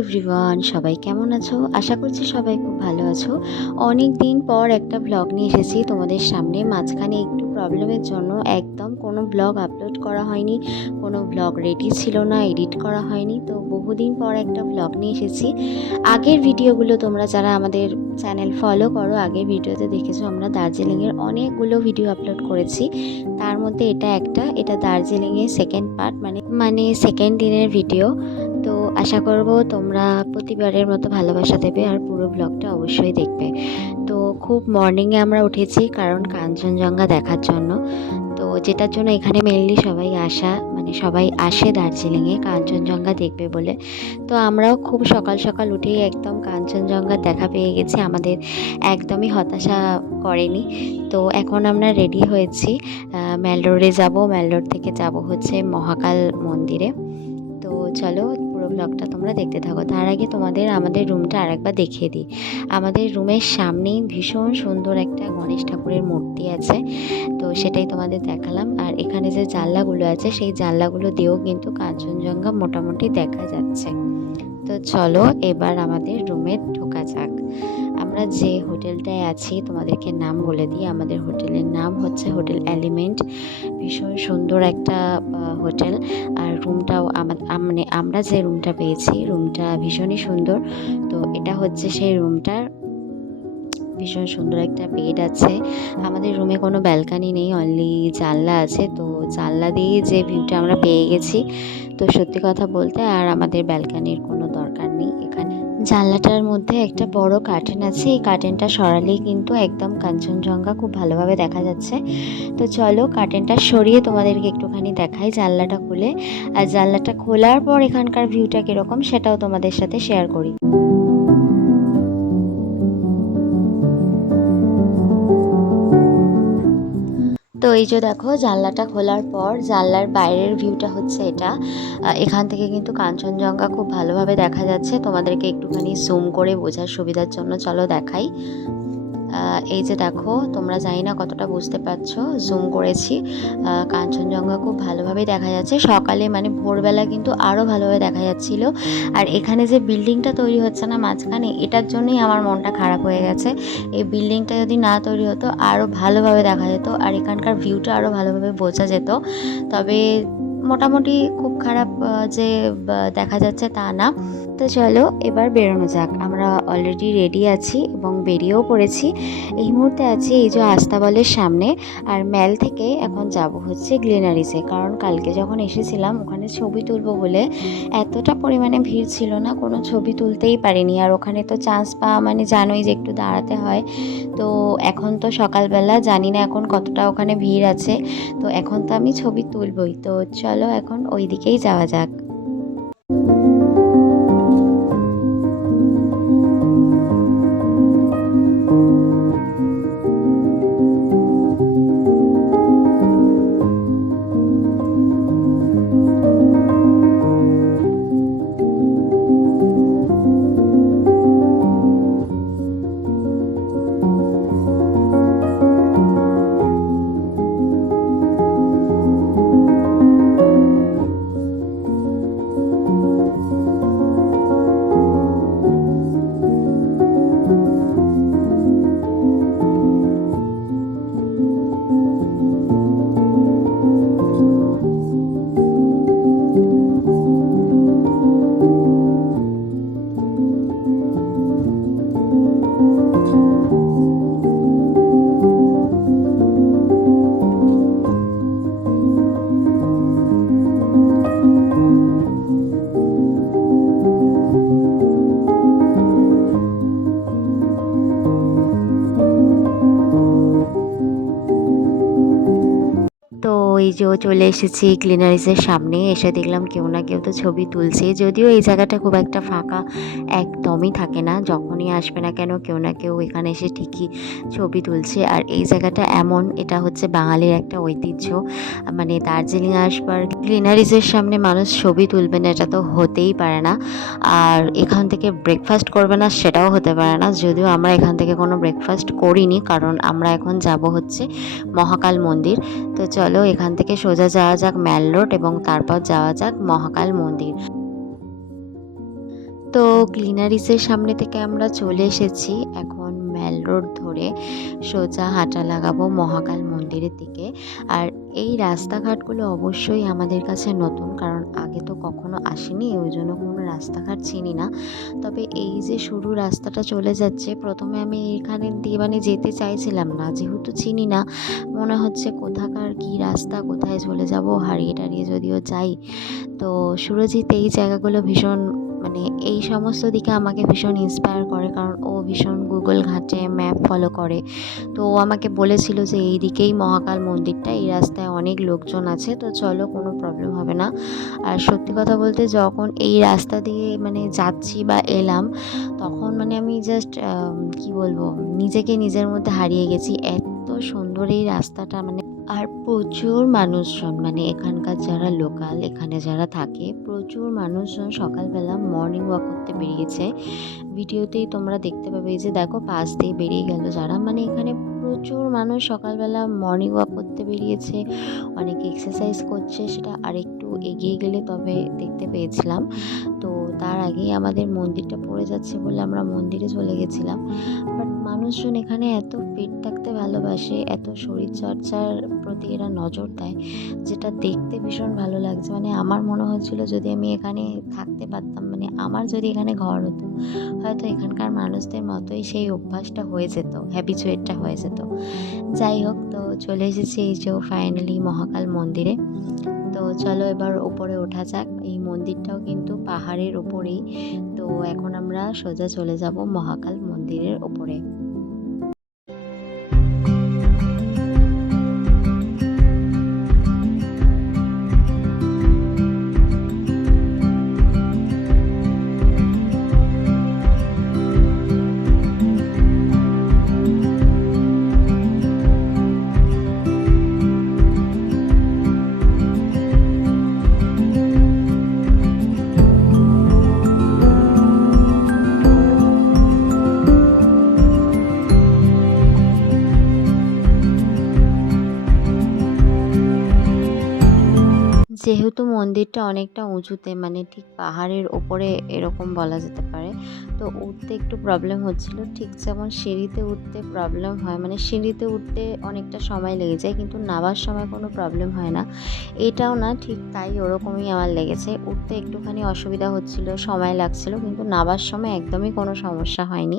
Everyone সবাই কেমন আছো? আশা করছি সবাই খুব ভালো আছো। অনেক দিন পর একটা ব্লগ নিয়ে এসেছি তোমাদের সামনে। মাঝখানে একটু প্রবলেমের জন্য একদম কোনো ব্লগ আপলোড করা হয়নি, কোনো ব্লগ রেডি ছিল না এডিট করা হয়নি। তো বহুদিন পর একটা ব্লগ নিয়ে এসেছি। আগের ভিডিওগুলো তোমরা যারা আমাদের চ্যানেল ফলো করো, আগের ভিডিওতে দেখেছ, আমরা দার্জিলিংয়ের অনেকগুলো ভিডিও আপলোড করেছি। তার মধ্যে এটা একটা, এটা দার্জিলিংয়ের সেকেন্ড পার্ট মানে মানে সেকেন্ড দিনের ভিডিও আশা করব তোমরা প্রতিবারের মতো ভালোবাসা দেবে আর পুরো ব্লগটা অবশ্যই দেখবে। তো খুব মর্নিংয়ে আমরা উঠেছি কারণ কাঞ্চনজঙ্ঘা দেখার জন্য। তো যেটার জন্য এখানে মেনলি সবাই আসা মানে সবাই আসে দার্জিলিংয়ে, কাঞ্চনজঙ্ঘা দেখবে বলে। তো আমরাও খুব সকাল সকাল উঠেই একদম কাঞ্চনজঙ্ঘার দেখা পেয়ে গেছি। আমাদের একদমই হতাশা করেনি। তো এখন আমরা রেডি হয়েছি। ম্যালরোডে যাব। ম্যালরোড থেকে যাব হচ্ছে মহাকাল মন্দিরে। তো চলো ব্লগটা তোমরা দেখতে থাকো। তার আগে তোমাদের আমাদের রুমটা আরেকবার দেখিয়ে দিই। আমাদের রুমের সামনেই ভীষণ সুন্দর একটা গণেশ ঠাকুরের মূর্তি আছে। তো সেটাই তোমাদের দেখালাম। আর এখানে যে জানলাগুলো আছে, সেই জানলাগুলো দিয়েও কিন্তু কাঞ্চনজঙ্ঘা মোটামুটি দেখা যাচ্ছে। তো চলো এবার আমাদের রুমে ঢোকা যাক। আমরা যে হোটেলটায় আছি, তোমাদেরকে নাম বলে দিই। আমাদের হোটেলের নাম হচ্ছে হোটেল এলিমেন্ট ভীষণ সুন্দর একটা হোটেল। আর রুমটাও মানে আমরা যে রুমটা পেয়েছি, রুমটা ভীষণই সুন্দর। তো এটা হচ্ছে সেই রুমটার ভীষণ সুন্দর একটা বেড আছে। আমাদের রুমে কোনো ব্যালকানি নেই অনলি জানলা আছে। তো জানলা দিয়ে যে ভিউটা আমরা পেয়ে গেছি, তো সত্যি কথা বলতে আর আমাদের ব্যালকানির কোনো দরকার নেই এখানে। জানলাটার মধ্যে একটা বড় কার্টেন আছে, এই কার্টেনটা সরালেই কিন্তু একদম কাঞ্চনজঙ্ঘা খুব ভালোভাবে দেখা যাচ্ছে। তো চলো কার্টেনটা সরিয়ে তোমাদেরকে একটুখানি দেখাই জানলাটা খুলে। আর জানলাটা খোলার পর এখানকার ভিউটা কীরকম সেটাও তোমাদের সাথে শেয়ার করি। তো এই যে দেখো, জানলাটা খোলার পর জানলার বাইরের ভিউটা হচ্ছে এটা। এখান থেকে কিন্তু কাঞ্চনজঙ্ঘা খুব ভালোভাবে দেখা যাচ্ছে। তোমাদেরকে একটুখানি জুম করে বোঝার সুবিধার জন্য চলো দেখাই। এই যে দেখো, তোমরা জানি না কতটা বুঝতে পারছ জুম করেছি। কাঞ্চনজঙ্ঘা খুব ভালোভাবে দেখা যাচ্ছে। সকালে মানে ভোরবেলা কিন্তু আরও ভালোভাবে দেখা যাচ্ছিল। আর এখানে যে বিল্ডিংটা তৈরি হচ্ছে না মাঝখানে, এটার জন্যই আমার মনটা খারাপ হয়ে গেছে। এই বিল্ডিংটা যদি না তৈরি হতো আরও ভালোভাবে দেখা যেত আর এখানকার ভিউটা আরও ভালোভাবে বোঝা যেত। তবে মোটামুটি খুব খারাপ যে দেখা যাচ্ছে তা না। তো চলো এবার বেরোনো যাক। আমরা অলরেডি রেডি আছি এবং বেরিয়েও পড়েছি। এই মুহূর্তে আছি এই যে আস্তাবলের সামনে আর ম্যাল থেকে এখন যাব হচ্ছে গ্লিনারিসে কারণ কালকে যখন এসেছিলাম ওখানে ছবি তুলবো বলে এতটা পরিমাণে ভিড় ছিল না, কোনো ছবি তুলতেই পারিনি। আর ওখানে তো চান্স পাওয়া মানে জানোই যে একটু দাঁড়াতে হয়। তো এখন তো সকালবেলা জানি না এখন কতটা ওখানে ভিড় আছে। তো এখন তো আমি ছবি তুলবই। তো চলো এখন ওই দিকেই যাওয়া যাক। যে চলে এসেছি ক্লিনারিসের সামনে। এসে দেখলাম কেউ না কেউ তো ছবি তুলছে। যদিও এই জায়গাটা খুব একটা ফাঁকা একদমই থাকে না। যখনই আসবে না কেন? কেউ না কেউ এখানে এসে ঠিকই ছবি তুলছে। আর এই জায়গাটা এমন, এটা হচ্ছে বাঙালির একটা ঐতিহ্য। মানে দার্জিলিং আসবার ক্লিনারিসের সামনে মানুষ ছবি তুলবে না, এটা তো হতেই পারে না। আর এখান থেকে ব্রেকফাস্ট করবে না, সেটাও হতে পারে না। যদিও আমরা এখান থেকে কোনো ব্রেকফাস্ট করিনি, কারণ আমরা এখন যাব হচ্ছে মহাকাল মন্দির। তো চলো এখান থেকে সোজা যাওয়া যাক ম্যাল রোড এবং তারপর যাওয়া যাক মহাকাল মন্দির। তো ক্লিনারিসের সামনে থেকে আমরা চলে এসেছি এখন ম্যাল রোড ধরে সোজা হাঁটা লাগাবো মহাকাল মন্দিরের দিকে। আর এই রাস্তাঘাটগুলো অবশ্যই আমাদের কাছে নতুন, কারণ আগে তো কখনো আসেনি, ওই জন্য কোনো রাস্তাঘাট চিনি না। তবে এই যে সরু রাস্তাটা চলে যাচ্ছে, প্রথমে আমি এখানে দিয়ে মানে যেতে চাইছিলাম না, যেহেতু চিনি না, মনে হচ্ছে কোথাকার কী রাস্তা, কোথায় চলে যাব, হারিয়ে টারিয়ে যদিও যাই। তো সুরজিৎ এই জায়গাগুলো ভীষণ মানে এই সমস্ত দিকে আমাকে ভীষণ ইন্সপায়ার করে, কারণ ও ভীষণ গুগল ঘাটে ম্যাপ ফলো করে। তো ও আমাকে বলেছিল যে এই দিকেই মহাকাল মন্দিরটা, এই রাস্তায় অনেক লোকজন আছে, তো চলো কোনো প্রবলেম হবে না। আর সত্যি কথা বলতে যখন এই রাস্তা দিয়ে মানে যাচ্ছি বা এলাম, তখন মানে আমি জাস্ট কি বলব, নিজেকে নিজের মধ্যে হারিয়ে গেছি। এত সুন্দর এই রাস্তাটা মানে আর প্রচুর মানুষজন মানে এখানকার যারা লোকাল এখানে যারা থাকে, প্রচুর মানুষজন সকালবেলা মর্নিং ওয়াক করতে বেরিয়েছে। ভিডিওতেই তোমরা দেখতে পাবে যে দেখো, পাশ দিয়ে বেরিয়ে গেল যারা। মানে এখানে প্রচুর মানুষ সকালবেলা মর্নিং ওয়াক করতে বেরিয়েছে, অনেকে এক্সারসাইজ করছে, সেটা আরেকটু এগিয়ে গেলে তবে দেখতে পেয়েছিলাম। তো তার আগেই আমাদের মন্দিরটা পড়ে যাচ্ছে বলে আমরা মন্দিরে চলে গেছিলাম। বাট মানুষজন এখানে এত ফিট থাকতে ভালোবাসে, এত শরীরচর্চার প্রতি এরা নজর দেয়, যেটা দেখতে ভীষণ ভালো লাগছে। মানে আমার মনে হচ্ছিল যদি আমি এখানে থাকতে পারতাম মানে আমার যদি এখানে ঘর হতো, হয়তো এখানকার মানুষদের মতোই সেই অভ্যাসটা হয়ে যেত হ্যাবিচুয়েটটা হয়ে যেত। যাই হোক, তো চলে এসেছি এই যে ফাইনালি মহাকাল মন্দিরে। চলো এবার ওপরে ওঠা যাক। এই মন্দিরটাও কিন্তু পাহাড়ের ওপরেই তো এখন আমরা সোজা চলে যাব মহাকাল মন্দিরের ওপরে যেহেতু মন্দিরটা অনেকটা উঁচুতে মানে ঠিক পাহাড়ের ওপরে এরকম বলা যেতে পারে, তো উঠতে একটু প্রবলেম হচ্ছিল। ঠিক যেমন সিঁড়িতে উঠতে প্রবলেম হয় মানে সিঁড়িতে উঠতে অনেকটা সময় লেগে যায়, কিন্তু নামার সময় কোনো প্রবলেম হয় না। এটাও না ঠিক তাই ওরকমই আমার লেগেছে। উঠতে একটুখানি অসুবিধা হচ্ছিল, সময় লাগছিল, কিন্তু নামার সময় একদমই কোনো সমস্যা হয়নি।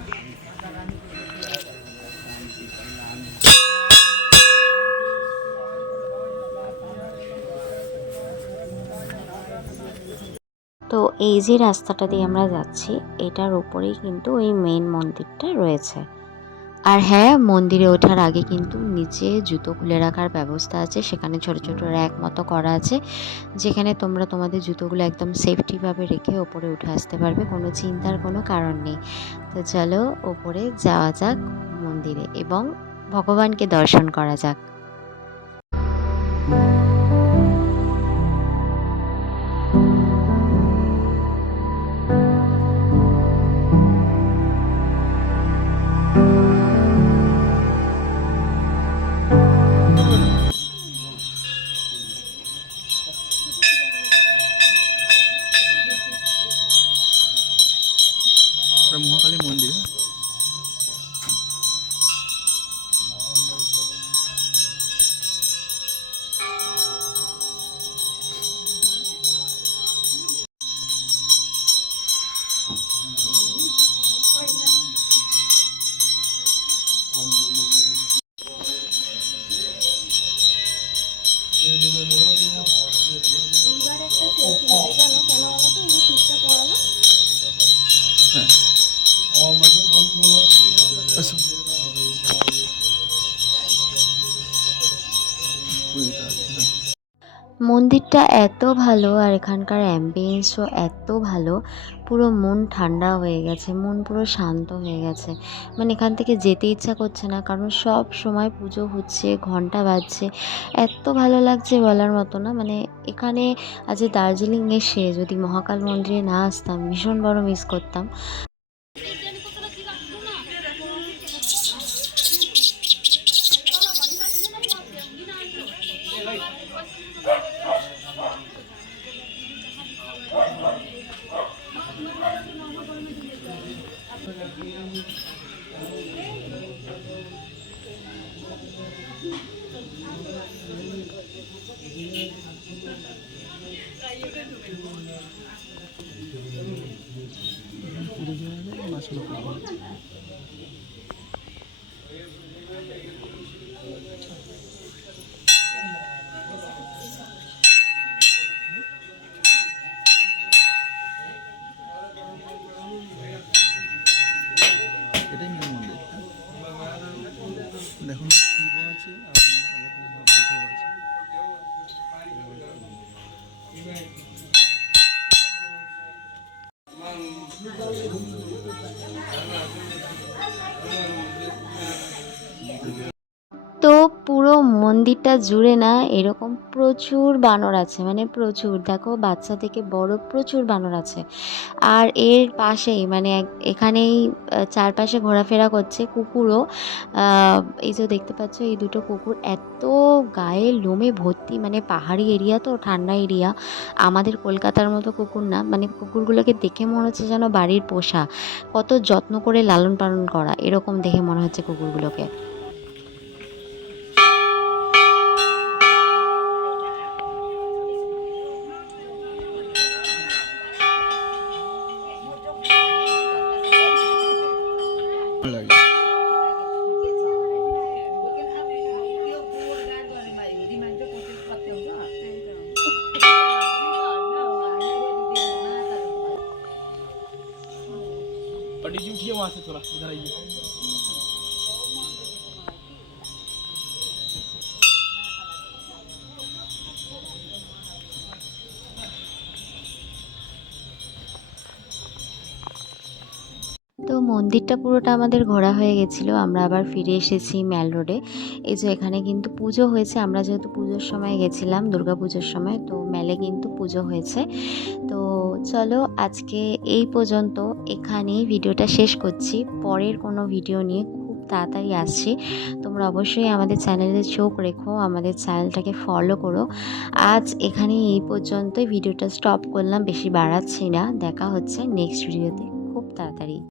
তো এই যে রাস্তাটা দিয়ে আমরা যাচ্ছি, এটার উপরেই কিন্তু ওই মেন মন্দিরটা রয়েছে। আর হ্যাঁ মন্দিরে ওঠার আগে কিন্তু নিচে জুতো খুলে রাখার ব্যবস্থা আছে। সেখানে ছোট ছোট র্যাক মতো করা আছে, যেখানে তোমরা তোমাদের জুতোগুলো একদম সেফটিভাবে রেখে ওপরে উঠে আসতে পারবে। কোনো চিন্তার কোনো কারণ নেই। তো চলো, ওপরে যাওয়া যাক মন্দিরে এবং ভগবানকে দর্শন করা যাক। হ্যাঁ আসো পুরীটা মন্দিরটা এত ভালো আর এখানকার অ্যাম্বিয়েন্সও এত ভালো। পুরো মন ঠান্ডা হয়ে গেছে, মন পুরো শান্ত হয়ে গেছে। মানে এখান থেকে যেতে ইচ্ছা করছে না, কারণ সব সময় পুজো হচ্ছে, ঘণ্টা বাজছে। এত ভালো লাগছে বলার মতো না। মানে এখানে আজ দার্জিলিং এসে যদি মহাকাল মন্দিরে না আসতাম, ভীষণ বড় মিস করতাম। দেখুন শিব আছে আর আছে মন্দিরটা জুড়ে না, এরকম প্রচুর বানর আছে মানে প্রচুর। দেখো, বাচ্চা থেকে বড় প্রচুর বানর আছে। আর এর পাশেই মানে এখানেই চারপাশে ঘোরাফেরা করছে কুকুরও। এই যে দেখতে পাচ্ছ, এই দুটো কুকুর এত গায়ে লোমে ভর্তি মানে পাহাড়ি এরিয়া তো, ঠান্ডা এরিয়া। আমাদের কলকাতার মতো কুকুর না মানে কুকুরগুলোকে দেখে মনে হচ্ছে যেন বাড়ির পোষা। কত যত্ন করে লালন পালন করা, এরকম দেখে মনে হচ্ছে কুকুরগুলোকে। वहाँ से थोड़ा इधर आइए মন্দিরটা পুরোটা আমাদের ঘোরা হয়ে গেছিল। আমরা আবার ফিরে এসেছি ম্যাল রোডে। এই যে এখানে কিন্তু পুজো হয়েছে। আমরা যেহেতু পুজোর সময় গেছিলাম, দুর্গা পুজোর সময়, তো মেলে কিন্তু পুজো হয়েছে। তো চলো আজকে এই পর্যন্ত এখানেই ভিডিওটা শেষ করছি। পরের কোনো ভিডিও নিয়ে খুব তাড়াতাড়ি আসছি। তোমরা অবশ্যই আমাদের চ্যানেলে চোখ রেখো, আমাদের চ্যানেলটাকে ফলো করো। আজ এখানে এই পর্যন্তই। ভিডিওটা স্টপ করলাম, বেশি বাড়াচ্ছি না। দেখা হচ্ছে নেক্সট ভিডিওতে